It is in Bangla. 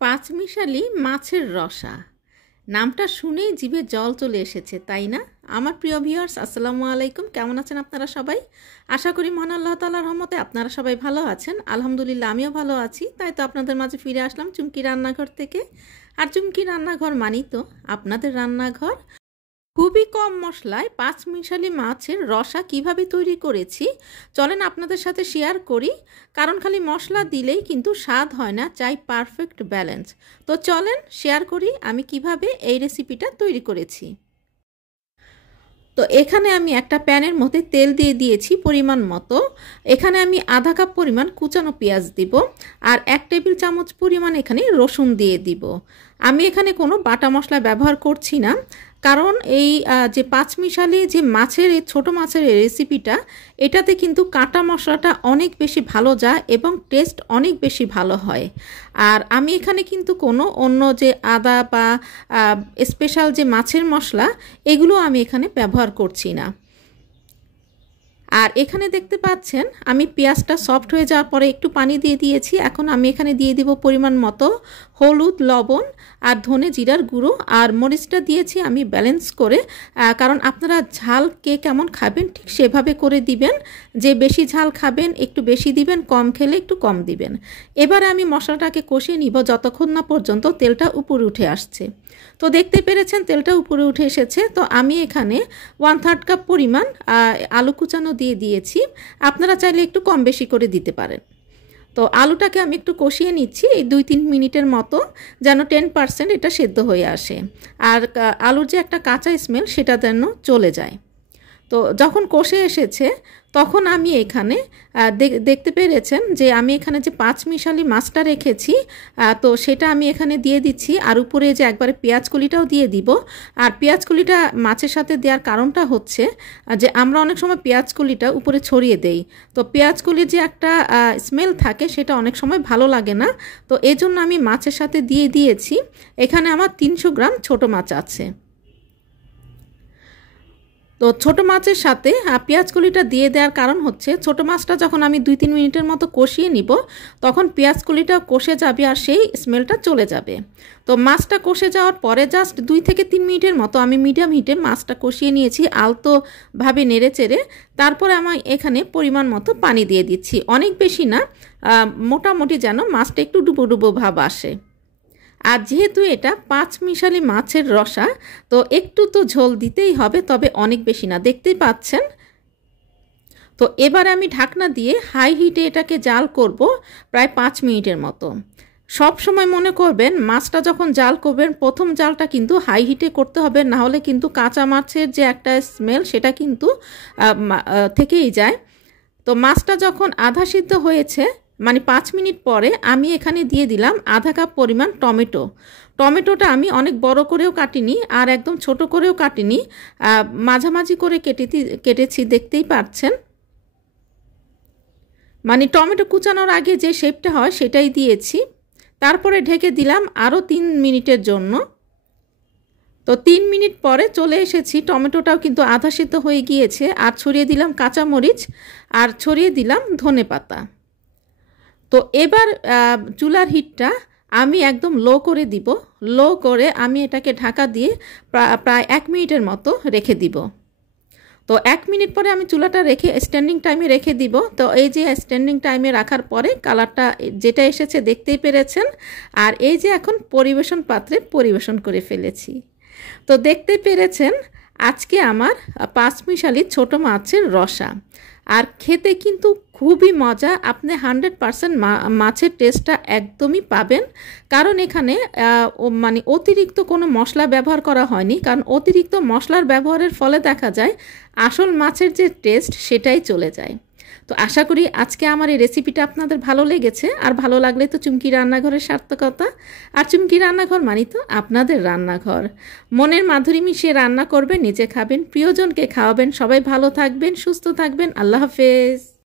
পাঁচমিশালি মাছের রসা নামটা শুনেই জিভে জল চলে এসেছে, তাই না? আমার প্রিয় ভিউয়ার্স, আসসালামু আলাইকুম। কেমন আছেন আপনারা সবাই? আশা করি মহান আল্লাহ তাআলার রহমতে আপনারা সবাই ভালো আছেন। আলহামদুলিল্লাহ আমিও ভালো আছি। তাই তো আপনাদের মাঝে ফিরে আসলাম চুমকি রান্নাঘর থেকে। আর চুমকি রান্নাঘর মানেই তো আপনাদের রান্নাঘর। খুবই কম মশলায় পাঁচমিশালি মাছের রসা কিভাবে তৈরি করেছি চলেন আপনাদের সাথে শেয়ার করি। কারণ খালি মশলা দিলেই কিন্তু স্বাদ হয় না, চাই পারফেক্ট ব্যালেন্স। তো চলেন শেয়ার করি আমি কিভাবে এই রেসিপিটা তৈরি করেছি। তো এখানে আমি একটা প্যানের মধ্যে তেল দিয়ে দিয়েছি পরিমাণ মতো। এখানে আমি আধা কাপ পরিমাণ কুচানো পেঁয়াজ দিব আর 1 টেবিল চামচ পরিমাণ এখানে রসুন দিয়ে দিব। আমি এখানে কোনো বাটা মশলা ব্যবহার করছি না, কারণ এই যে পাঁচমিশালি যে মাছের এই ছোটো মাছের এই রেসিপিটা, এটাতে কিন্তু কাঁটা মশলাটা অনেক বেশি ভালো যায় এবং টেস্ট অনেক বেশি ভালো হয়। আর আমি এখানে কিন্তু কোনো অন্য যে আদা বা স্পেশাল যে মাছের মশলা এগুলো আমি এখানে ব্যবহার করছি না। আর এখানে দেখতে পাচ্ছেন আমি পেঁয়াজটা সফট হয়ে যাওয়ার পরে একটু পানি দিয়ে দিয়েছি। এখন আমি এখানে দিয়ে দিব পরিমাণ মতো হলুদ, লবণ আর ধনে জিরার গুঁড়ো আর মরিচটা দিয়েছি আমি ব্যালেন্স করে, কারণ আপনারা ঝাল কে কেমন খাবেন ঠিক সেভাবে করে দিবেন। যে বেশি ঝাল খাবেন একটু বেশি দিবেন, কম খেলে একটু কম দিবেন। এবারে আমি মশলাটাকে কষিয়ে নিব যতক্ষণ না পর্যন্ত তেলটা উপরে উঠে আসছে। তো দেখতে পেরেছেন তেলটা উপরে উঠে এসেছে। তো আমি এখানে 1/3 কাপ পরিমাণ আলু কুচানো দিয়ে দিয়েছি। আপনারা চাইলে একটু কম বেশি করে দিতে পারেন। তো আলুটাকে আমি একটু কষিয়ে নিচ্ছি এই 2-3 মিনিটের মতো, যেন 10% এটা সেদ্ধ হয়ে আসে আর আলুর যে একটা কাঁচা স্মেল সেটা যেন চলে যায়। তো যখন কষে এসেছে তখন আমি এখানে দেখতে পেরেছেন যে আমি এখানে যে পাঁচমিশালি মাছটা রেখেছি, তো সেটা আমি এখানে দিয়ে দিচ্ছি। আর উপরে যে একবারে পেঁয়াজ কলিটাও দিয়ে দিব। আর পেঁয়াজ কলিটা মাছের সাথে দেওয়ার কারণটা হচ্ছে যে আমরা অনেক সময় পেঁয়াজ কলিটা উপরে ছড়িয়ে দেই, তো পেঁয়াজ কলির যে একটা স্মেল থাকে সেটা অনেক সময় ভালো লাগে না। তো এই জন্য আমি মাছের সাথে দিয়ে দিয়েছি। এখানে আমার 300 গ্রাম ছোটো মাছ আছে। তো ছোটো মাছের সাথে পেঁয়াজ কলিটা দিয়ে দেওয়ার কারণ হচ্ছে ছোটো মাছটা যখন আমি 2-3 মিনিটের মতো কষিয়ে নিব তখন পেঁয়াজ কলিটা কষে যাবে আর সেই স্মেলটা চলে যাবে। তো মাছটা কষে যাওয়ার পরে জাস্ট 2 থেকে 3 মিনিটের মতো আমি মিডিয়াম হিটে মাছটা কষিয়ে নিয়েছি আলতোভাবে নেড়ে চেড়ে। তারপরে আমি এখানে পরিমাণ মতো পানি দিয়ে দিচ্ছি, অনেক বেশি না, মোটামুটি যেন মাছটা একটু ডুবো ডুবো ভাব আসে। আর যেহেতু এটা পাঁচমিশালি মাছের রসা, তো একটু তো ঝোল দিতেই হবে, তবে অনেক বেশি না, দেখতেই পাচ্ছেন। তো এবার আমি ঢাকনা দিয়ে হাই হিটে এটাকে জাল করব প্রায় 5 মিনিটের মতো। সব সময় মনে করবেন মাছটা যখন জাল করবেন প্রথম জালটা কিন্তু হাই হিটে করতে হবে, না হলে কিন্তু কাঁচা মাছের যে একটা স্মেল সেটা কিন্তু থেকেই যায়। তো মাছটা যখন আধা সিদ্ধ হয়েছে মানে 5 মিনিট পরে আমি এখানে দিয়ে দিলাম আধা কাপ পরিমাণ টমেটো। টমেটোটা আমি অনেক বড় করেও কাটিনি আর একদম ছোট করেও কাটিনি, মাঝামাঝি করে কেটেছি, দেখতেই পাচ্ছেন। মানে টমেটো কুচানোর আগে যে শেপটা হয় সেটাই দিয়েছি। তারপরে ঢেকে দিলাম আরও 3 মিনিটের জন্য। তো 3 মিনিট পরে চলে এসেছি, টমেটোটাও কিন্তু আধা সিদ্ধ হয়ে গিয়েছে। আর ছড়িয়ে দিলাম কাঁচামরিচ আর ছড়িয়ে দিলাম ধনেপাতা। তো এবার চুলার হিটটা আমি একদম লো করে দিব। লো করে আমি এটাকে ঢাকা দিয়ে প্রায় 1 মিনিটের মতো রেখে দিব। তো 1 মিনিট পরে আমি চুলাটা রেখে স্ট্যান্ডিং টাইমে রেখে দিব। তো এই যে স্ট্যান্ডিং টাইমে রাখার পরে কালারটা যেটা এসেছে দেখতেই পেরেছেন। আর এই যে এখন পরিবেশন পাত্রে পরিবেশন করে ফেলেছি। তো দেখতে পেরেছেন আজকে আমার পাঁচমিশালি ছোটো মাছের রসা। আর খেতে কিন্তু খুবই মজা, আপনি 100% মাছের টেস্টটা একদমই পাবেন। কারণ এখানে মানে অতিরিক্ত কোনো মশলা ব্যবহার করা হয়নি, কারণ অতিরিক্ত মশলার ব্যবহারের ফলে দেখা যায় আসল মাছের যে টেস্ট সেটাই চলে যায়। তো আশা করি আজকে আমার এই রেসিপিটা আপনাদের ভালো লেগেছে। আর ভালো লাগলে তো চুমকি রান্নাঘরের সার্থকতা। আর চুমকি রান্নাঘর মানে তো আপনাদের রান্নাঘর। মনের মাধুরী মিশিয়ে রান্না করবেন, নিজে খাবেন, প্রিয়জনকে খাওয়াবেন। সবাই ভালো থাকবেন, সুস্থ থাকবেন। আল্লাহ হাফেজ।